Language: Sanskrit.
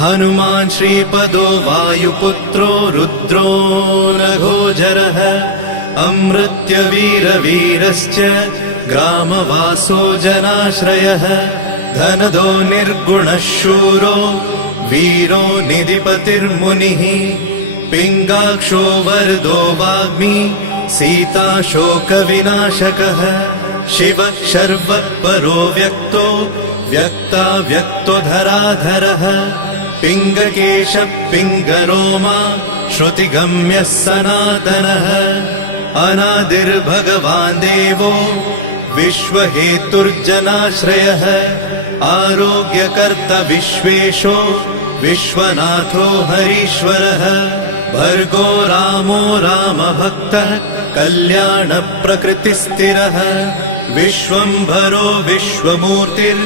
हनुमान् श्रीपदो वायुपुत्रो रुद्रो नघोजरः अमृत्यवीरवीरश्च ग्रामवासो जनाश्रयः धनदो निर्गुणः शूरो वीरो निधिपतिर्मुनिः पिङ्गाक्षो वरदो वाग्मी सीताशोकविनाशकः शिवः शर्वः परो व्यक्तो व्यक्ताव्यक्तो धराधरः पिङ्गकेशः पिङ्गरोमा श्रुतिगम्यः सनातनः अनादिर्भगवान् देवो विश्वहेतुर्जनाश्रयः आरोग्यकर्ता विश्वेशो विश्वनाथो हरीश्वरः भर्गो रामो रामभक्तः कल्याणप्रकृतिस्थिरः विश्वम्भरो विश्वमूर्तिर्